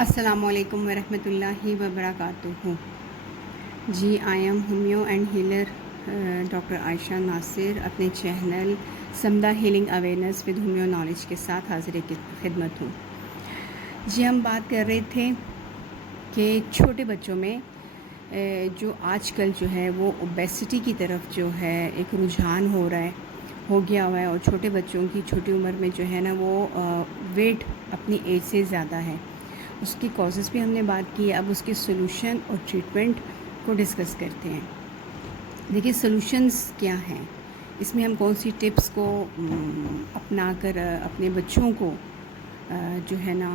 السلام علیکم ورحمۃ اللہ وبرکاتہ. جی I am homeo and healer doctor Ayesha Nasir اپنے چینل سمدہ healing awareness with homeo knowledge کے ساتھ حاضر خدمت ہوں. جی ہم بات کر رہے تھے کہ چھوٹے بچوں میں جو آج کل جو ہے وہ اوبیسٹی کی طرف جو ہے ایک رجحان ہو گیا ہوا ہے، اور چھوٹے بچوں کی چھوٹی عمر میں جو ہے نا وہ ویٹ اپنی ایج سے زیادہ ہے. اس کی کازز بھی ہم نے بات کی ہے. اب اس کی سلوشن اور ٹریٹمنٹ کو ڈسکس کرتے ہیں. دیکھیے سلوشنز کیا ہیں، اس میں ہم کون سی ٹپس کو اپنا کر اپنے بچوں کو جو ہے نا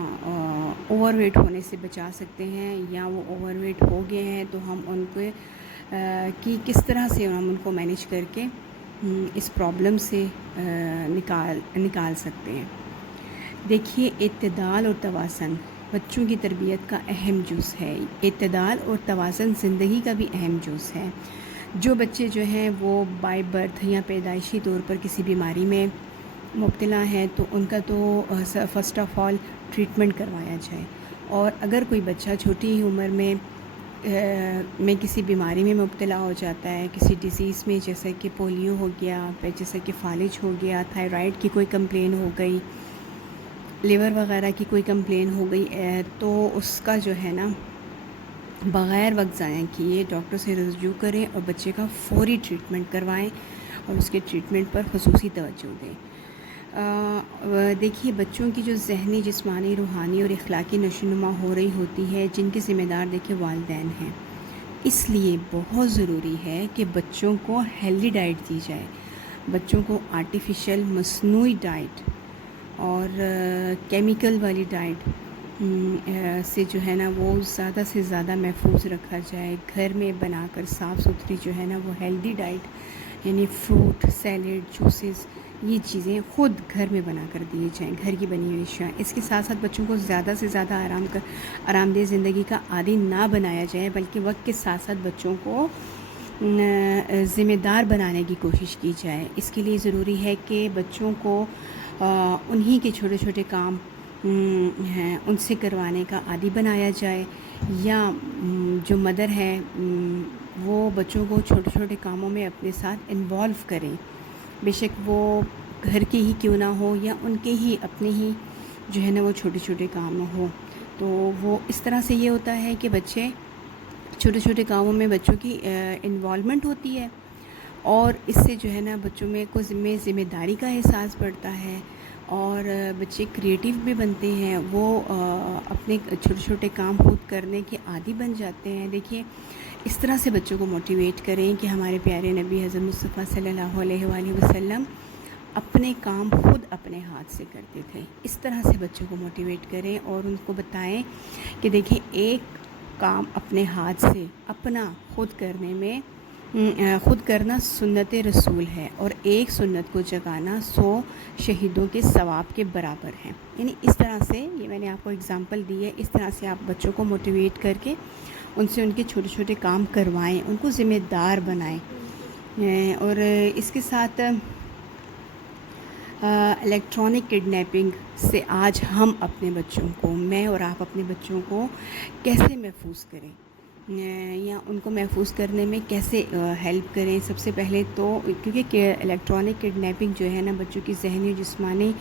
اوور ویٹ ہونے سے بچا سکتے ہیں، یا وہ اوور ویٹ ہو گئے ہیں تو ہم ان کو کس طرح سے ہم ان کو مینیج کر کے اس پرابلم سے نکال سکتے ہیں. دیکھیے اعتدال اور توازن بچوں کی تربیت کا اہم جز ہے. اعتدال اور توازن زندگی کا بھی اہم جز ہے. جو بچے جو ہیں وہ بائی برتھ یا پیدائشی طور پر کسی بیماری میں مبتلا ہیں تو ان کا تو فرسٹ آف آل ٹریٹمنٹ کروایا جائے. اور اگر کوئی بچہ چھوٹی عمر میں کسی بیماری میں مبتلا ہو جاتا ہے، کسی ڈیزیز میں، جیسے کہ پولیو ہو گیا، جیسے کہ فالج ہو گیا، تھائرائڈ کی کوئی کمپلین ہو گئی، لیور وغیرہ کی کوئی کمپلین ہو گئی، تو اس کا جو ہے نا بغیر وقت ضائع کیے ڈاکٹر سے رجوع کریں اور بچے کا فوری ٹریٹمنٹ کروائیں اور اس کے ٹریٹمنٹ پر خصوصی توجہ دیں. دیکھیے بچوں کی جو ذہنی، جسمانی، روحانی اور اخلاقی نشوونما ہو رہی ہوتی ہے، جن کے ذمہ دار دیکھیے والدین ہیں. اس لیے بہت ضروری ہے کہ بچوں کو ہیلدی ڈائٹ دی جائے. بچوں کو آرٹیفیشل مصنوعی ڈائٹ اور کیمیکل والی ڈائٹ سے جو ہے نا وہ زیادہ سے زیادہ محفوظ رکھا جائے. گھر میں بنا کر صاف ستھری جو ہے نا وہ ہیلدی ڈائٹ، یعنی فروٹ، سیلیڈ، جوسز، یہ چیزیں خود گھر میں بنا کر دیے جائیں، گھر کی بنی ہوئی اشیاء. اس کے ساتھ ساتھ بچوں کو زیادہ سے زیادہ آرام دہ زندگی کا عادی نہ بنایا جائے، بلکہ وقت کے ساتھ ساتھ بچوں کو ذمہ دار بنانے کی کوشش کی جائے. اس کے لیے ضروری ہے کہ بچوں کو انہی کے چھوٹے چھوٹے کام ہیں ان سے کروانے کا عادی بنایا جائے، یا جو مدر ہے وہ بچوں کو چھوٹے چھوٹے کاموں میں اپنے ساتھ انوالو کریں، بے شک وہ گھر کے ہی کیوں نہ ہو یا ان کے ہی اپنے ہی جو ہے نا وہ چھوٹے چھوٹے کام ہوں. تو وہ اس طرح سے یہ ہوتا ہے کہ بچے چھوٹے چھوٹے کاموں میں بچوں کی انوالومنٹ ہوتی ہے، اور اس سے جو ہے نا بچوں میں کو ذمہ داری کا احساس بڑھتا ہے، اور بچے کریٹیو بھی بنتے ہیں. وہ اپنے چھوٹے چھوٹے کام خود کرنے کے عادی بن جاتے ہیں. دیکھیے اس طرح سے بچوں کو موٹیویٹ کریں کہ ہمارے پیارے نبی حضرت مصطفیٰ صلی اللہ علیہ وآلہ وسلم اپنے کام خود اپنے ہاتھ سے کرتے تھے. اس طرح سے بچوں کو موٹیویٹ کریں اور ان کو بتائیں کہ دیکھیں ایک کام اپنے ہاتھ سے اپنا خود کرنا سنت رسول ہے، اور ایک سنت کو جگانا 100 شہیدوں کے ثواب کے برابر ہے. یعنی اس طرح سے، یہ میں نے آپ کو اگزامپل دی ہے، اس طرح سے آپ بچوں کو موٹیویٹ کر کے ان سے ان کے چھوٹے چھوٹے کام کروائیں، ان کو ذمہ دار بنائیں. اور اس کے ساتھ الیکٹرانک کڈنیپنگ سے آج ہم اپنے بچوں کو، میں اور آپ اپنے بچوں کو کیسے محفوظ کریں، یا ان کو محفوظ کرنے میں کیسے ہیلپ کریں. سب سے پہلے تو کیونکہ الیکٹرانک کڈنیپنگ جو ہے نا بچوں کی ذہنی و جسمانی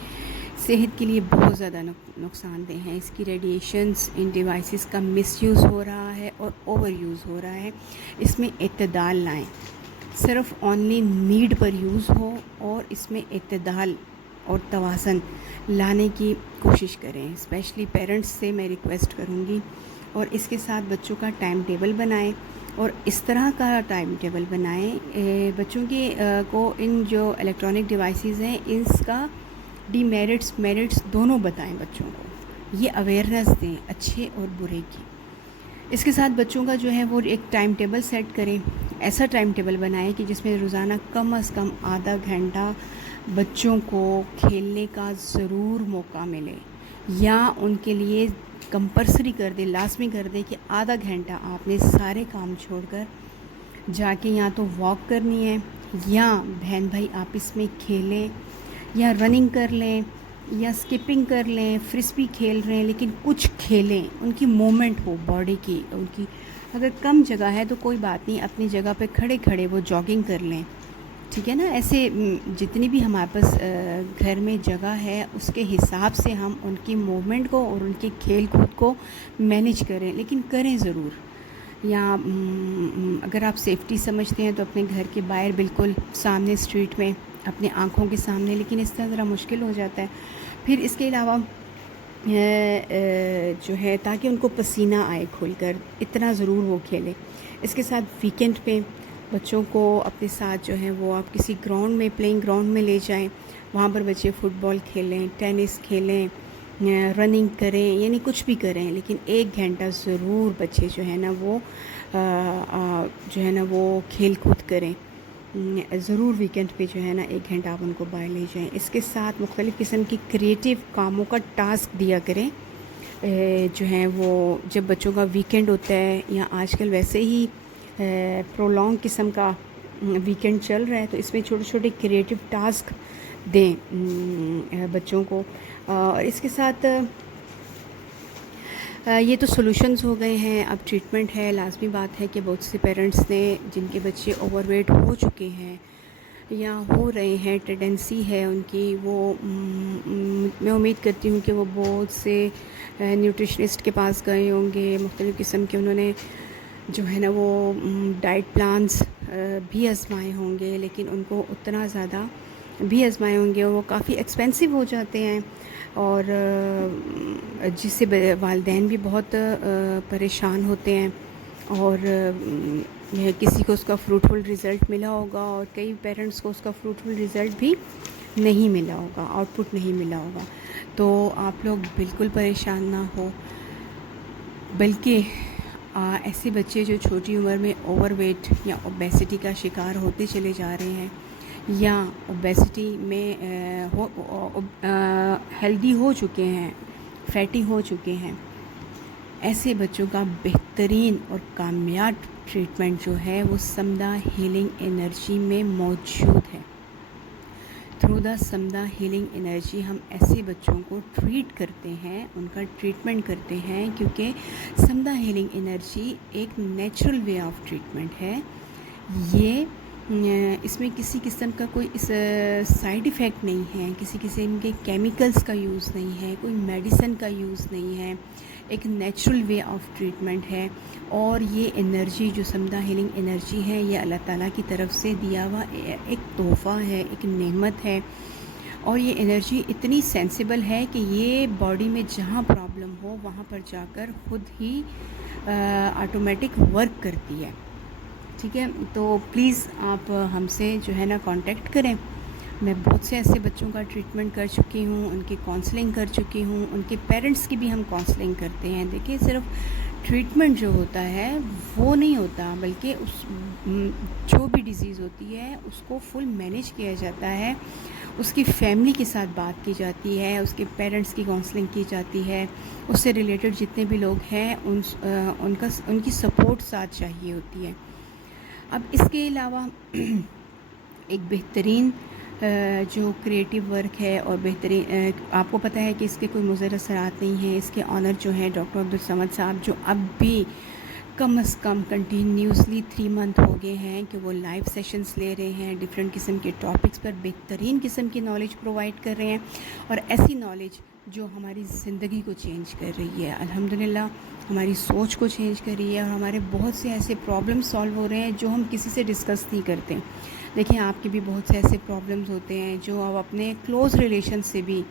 صحت کے لیے بہت زیادہ نقصان دہ ہیں. اس کی ریڈیشنز، ان ڈیوائسز کا مس یوز ہو رہا ہے اور اوور یوز ہو رہا ہے. اس میں اعتدال لائیں، صرف اونلی نیڈ پر یوز ہو، اور اس میں اعتدال اور توازن لانے کی کوشش کریں. اسپیشلی پیرنٹس سے میں ریکویسٹ کروں گی. اور اس کے ساتھ بچوں کا ٹائم ٹیبل بنائیں، اور اس طرح کا ٹائم ٹیبل بنائیں بچوں کے کو ان جو الیکٹرانک ڈیوائسیز ہیں اس کا ڈی میرٹس دونوں بتائیں بچوں کو. یہ اویئرنیس دیں اچھے اور برے کی. اس کے ساتھ بچوں کا جو ہے وہ ایک ٹائم ٹیبل سیٹ کریں. ایسا ٹائم ٹیبل بنائیں کہ جس میں روزانہ کم از کم آدھا گھنٹہ بچوں کو کھیلنے کا ضرور موقع ملے، یا ان کے لیے کمپلسری کر دے، لازمی کر دے کہ آدھا گھنٹہ آپ نے سارے کام چھوڑ کر جا کے یا تو واک کرنی ہے، یا بہن بھائی آپس میں کھیلیں، یا رننگ کر لیں، یا اسکپنگ کر لیں، فرسبی کھیل رہے ہیں لیکن کچھ کھیلیں، ان کی مومنٹ ہو باڈی کی، ان کی اگر کم جگہ ہے تو کوئی بات نہیں، اپنی جگہ پہ کھڑے کھڑے وہ جاگنگ کر لیں، ٹھیک ہے نا. ایسے جتنی بھی ہمارے پاس گھر میں جگہ ہے اس کے حساب سے ہم ان کی موومنٹ کو اور ان کے کھیل کود کو مینیج کریں، لیکن کریں ضرور. یا اگر آپ سیفٹی سمجھتے ہیں تو اپنے گھر کے باہر بالکل سامنے اسٹریٹ میں اپنے آنکھوں کے سامنے، لیکن اس طرح ذرا مشکل ہو جاتا ہے. پھر اس کے علاوہ جو ہے تاکہ ان کو پسینہ آئے کھل کر، اتنا ضرور وہ کھیلیں. اس کے ساتھ ویکینڈ پہ بچوں کو اپنے ساتھ جو ہے وہ آپ کسی گراؤنڈ میں، پلینگ گراؤنڈ میں لے جائیں، وہاں پر بچے فٹ بال کھیلیں، ٹینس کھیلیں، رننگ کریں، یعنی کچھ بھی کریں، لیکن 1 گھنٹہ ضرور بچے جو ہے نا وہ کھیل کود کریں. ضرور ویکینڈ پہ جو ہے نا 1 گھنٹہ آپ ان کو باہر لے جائیں. اس کے ساتھ مختلف قسم کی کریٹیو کاموں کا ٹاسک دیا کریں. جو ہے وہ جب بچوں کا ویکینڈ ہوتا ہے، یا آج کل ویسے ہی پرولونگ قسم کا ویکینڈ چل رہا ہے، تو اس میں چھوٹے چھوٹے کریٹیو ٹاسک دیں بچوں کو. اور اس کے ساتھ یہ تو سولوشنز ہو گئے ہیں. اب ٹریٹمنٹ ہے. لازمی بات ہے کہ بہت سے پیرنٹس نے جن کے بچے اوور ویٹ ہو چکے ہیں یا ہو رہے ہیں، ٹینڈنسی ہے ان کی، وہ میں امید کرتی ہوں کہ وہ بہت سے نیوٹریشنسٹ کے پاس گئے ہوں گے، مختلف قسم کے انہوں نے جو ہے نا وہ ڈائٹ پلانس بھی آزمائے ہوں گے، لیکن ان کو اتنا زیادہ بھی آزمائے ہوں گے اور وہ کافی ایکسپینسو ہو جاتے ہیں، اور جس سے والدین بھی بہت پریشان ہوتے ہیں. اور کسی کو اس کا فروٹفل رزلٹ ملا ہوگا اور کئی پیرنٹس کو اس کا فروٹفل رزلٹ بھی نہیں ملا ہوگا، آؤٹ پٹ نہیں ملا ہوگا. تو آپ لوگ بالکل پریشان نہ ہو، بلکہ ایسے بچے جو چھوٹی عمر میں اوور ویٹ یا اوبیسٹی کا شکار ہوتے چلے جا رہے ہیں، یا اوبیسٹی میں ہیلدی ہو چکے ہیں، فیٹی ہو چکے ہیں، ایسے بچوں کا بہترین اور کامیاب ٹریٹمنٹ جو ہے وہ سمدھا ہیلنگ انرجی میں موجود ہے. تھرو دا سمدھا ہیلنگ انرجی ہم ایسے بچوں کو ٹریٹ کرتے ہیں، ان کا ٹریٹمنٹ کرتے ہیں، کیونکہ سمدھا ہیلنگ انرجی ایک نیچرل وے آف ٹریٹمنٹ ہے. یہ اس میں کسی قسم کا کوئی سائیڈ ایفیکٹ نہیں ہے، کسی قسم کے کیمیکلز کا یوز نہیں ہے، کوئی میڈیسن کا یوز نہیں ہے، ایک نیچرل وے آف ٹریٹمنٹ ہے. اور یہ انرجی جو سمدھا ہیلنگ انرجی ہے، یہ اللہ تعالیٰ کی طرف سے دیا ہوا ایک تحفہ ہے، ایک نعمت ہے. اور یہ انرجی اتنی سینسیبل ہے کہ یہ باڈی میں جہاں پرابلم ہو وہاں پر جا کر خود ہی آٹومیٹک ورک کرتی ہے. ٹھیک ہے، تو پلیز آپ ہم سے جو ہے نا کانٹیکٹ کریں. میں بہت سے ایسے بچوں کا ٹریٹمنٹ کر چکی ہوں، ان کی کاؤنسلنگ کر چکی ہوں، ان کے پیرنٹس کی بھی ہم کاؤنسلنگ کرتے ہیں. دیکھیں، صرف ٹریٹمنٹ جو ہوتا ہے وہ نہیں ہوتا، بلکہ اس جو بھی ڈیزیز ہوتی ہے اس کو فل مینیج کیا جاتا ہے، اس کی فیملی کے ساتھ بات کی جاتی ہے، اس کے پیرنٹس کی کاؤنسلنگ کی جاتی ہے، اس سے ریلیٹڈ جتنے بھی لوگ ہیں ان کی سپورٹ ساتھ چاہیے ہوتی ہے. اب اس کے علاوہ ایک بہترین جو کریٹیو ورک ہے اور بہترین، آپ کو پتہ ہے کہ اس کے کوئی مضر اثرات نہیں ہیں. اس کے آنر جو ہیں ڈاکٹر عبدالصمد صاحب، جو اب بھی کم از کم کنٹینیوسلی 3 منتھ ہو گئے ہیں کہ وہ لائیو سیشنز لے رہے ہیں، ڈفرینٹ قسم کے ٹاپکس پر بہترین قسم کی نالج پرووائڈ کر رہے ہیں، اور ایسی نالج جو ہماری زندگی کو چینج کر رہی ہے. الحمدللہ ہماری سوچ کو چینج کر رہی ہے، اور ہمارے بہت سے ایسے پرابلم سالو ہو رہے ہیں جو ہم کسی سے ڈسکس نہیں کرتے. دیکھیں، آپ کے بھی بہت سے ایسے پرابلمز ہوتے ہیں جو آپ اپنے کلوز ریلیشن سے بھی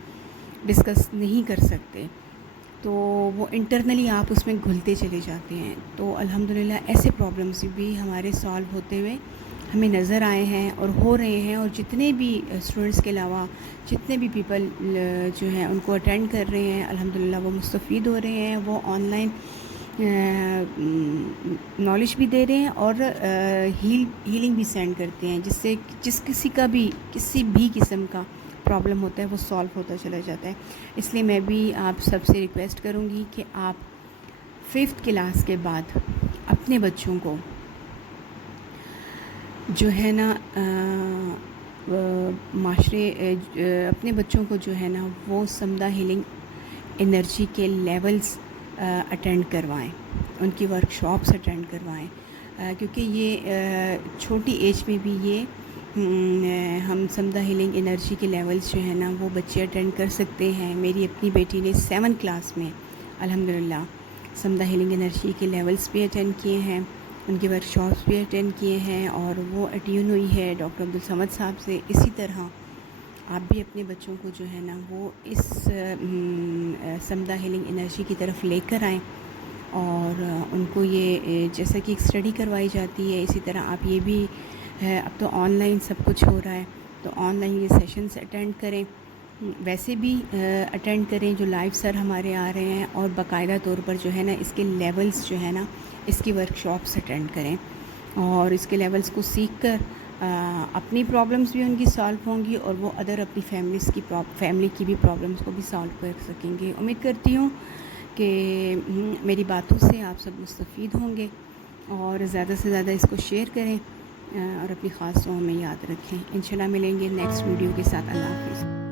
ڈسکس نہیں کر سکتے، تو وہ انٹرنلی آپ اس میں گھلتے چلے جاتے ہیں. تو الحمدللہ ایسے پرابلمز بھی ہمارے سالو ہوتے ہوئے ہمیں نظر آئے ہیں اور ہو رہے ہیں. اور جتنے بھی اسٹوڈنٹس کے علاوہ جتنے بھی پیپل جو ہیں ان کو اٹینڈ کر رہے ہیں، الحمدللہ وہ مستفید ہو رہے ہیں، وہ آن لائن نالج بھی دے رہے ہیں اور ہیلنگ بھی سینڈ کرتے ہیں، جس سے کسی بھی قسم کا پرابلم ہوتا ہے وہ سالو ہوتا چلا جاتا ہے. اس لیے میں بھی آپ سب سے ریکویسٹ کروں گی کہ آپ 5th کلاس کے بعد اپنے بچوں کو جو ہے نا معاشرے اپنے بچوں کو جو ہے نا وہ سمدہ ہیلنگ انرجی کے لیولز اٹینڈ کروائیں، ان کی ورکشاپس اٹینڈ کروائیں، کیونکہ یہ چھوٹی ایج میں بھی یہ ہم سمدہ ہیلنگ انرجی کے لیولز جو ہیں نا وہ بچے اٹینڈ کر سکتے ہیں۔ میری اپنی بیٹی نے 7 کلاس میں الحمدللہ سمدہ ہیلنگ انرجی کے لیولز بھی اٹینڈ کیے ہیں، ان کی ورکشاپس بھی اٹینڈ کیے ہیں، اور وہ اٹیون ہوئی ہے ڈاکٹر عبدالصمد صاحب سے۔ اسی طرح آپ بھی اپنے بچوں کو جو ہے نا وہ اس سمدہ ہیلنگ انرجی کی طرف لے کر آئیں، اور ان کو یہ جیسا کہ ایک اسٹڈی کروائی جاتی ہے اسی طرح آپ یہ بھی اب تو آن لائن سب کچھ ہو رہا ہے، تو آن لائن یہ سیشنز اٹینڈ کریں، ویسے بھی اٹینڈ کریں جو لائیو سر ہمارے آ رہے ہیں، اور باقاعدہ طور پر جو ہے نا اس کے لیولز جو ہے نا اس کی ورکشاپس اٹینڈ کریں، اور اس کے لیولز کو سیکھ کر اپنی پرابلمس بھی ان کی سالو ہوں گی، اور وہ ادر اپنی فیملی کی بھی پرابلمس کو بھی سالو کر سکیں گے۔ امید کرتی ہوں کہ میری باتوں سے آپ سب مستفید ہوں گے، اور زیادہ سے زیادہ اس کو شیئر کریں، اور اپنی خاص دعاؤں میں یاد رکھیں۔ انشاءاللہ ملیں گے نیکسٹ ویڈیو کے ساتھ۔ اللہ حافظ۔